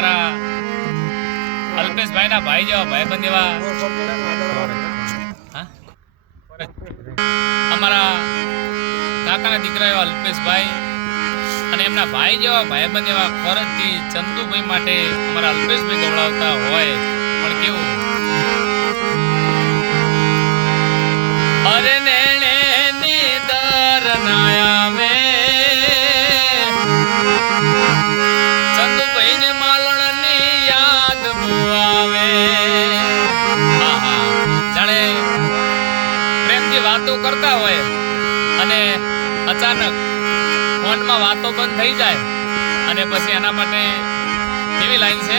અમારા અલ્પેશભાઈ ના ભાઈ જેવા ભાઈબંધ એવા અમારા કાકાના દીકરા એવા અલ્પેશભાઈ અને એમના ભાઈ જેવા ભાઈબંધ એવા ફરજથી ચંદુભાઈ માટે અમારા અલ્પેશભાઈ ગવડાવતા હોય પણ કેવું અરે નેણે ની દર નાયા મે ચંદુભાઈ ને માલણ ની યાદ આવે જાણે પ્રેમથી વાતો કરતા હોય અને અચાનક ફોનમાં વાતો બંધ થઈ જાય અને પછી એના માટે કેવી લાઈન છે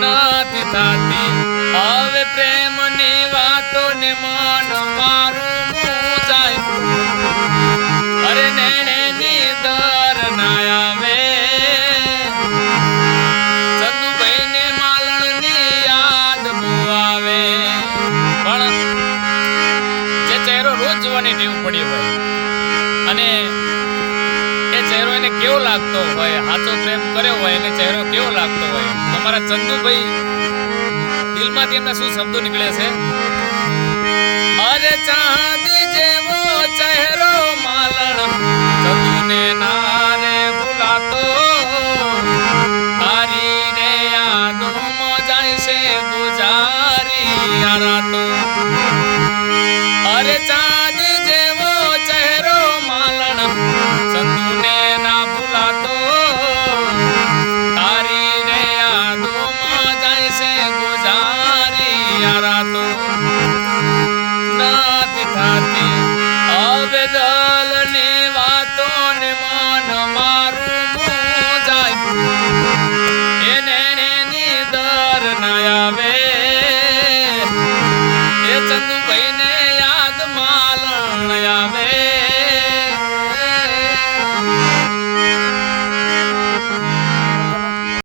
નથી થતી હવે પ્રેમની વાતો ને મન મારું મૂંઝાય અરે નેણે ની દર ના આવે ચંદુભાઈ ને માલણ ની યાદ આવે પણ જે ચહેરો રોજ જોવાની ટેવ પડી હોય અને એ ચહેરો એને કેવો લાગતો હોય સાચો પ્રેમ કર્યો હોય એને ચહેરો કેવો લાગતો હોય તમારા ચંદુભાઈ દિલમાંથી એમના શું શબ્દો નીકળે છે અરે ચાંદી જેવો ચહેરો માલણ ચંદુને ના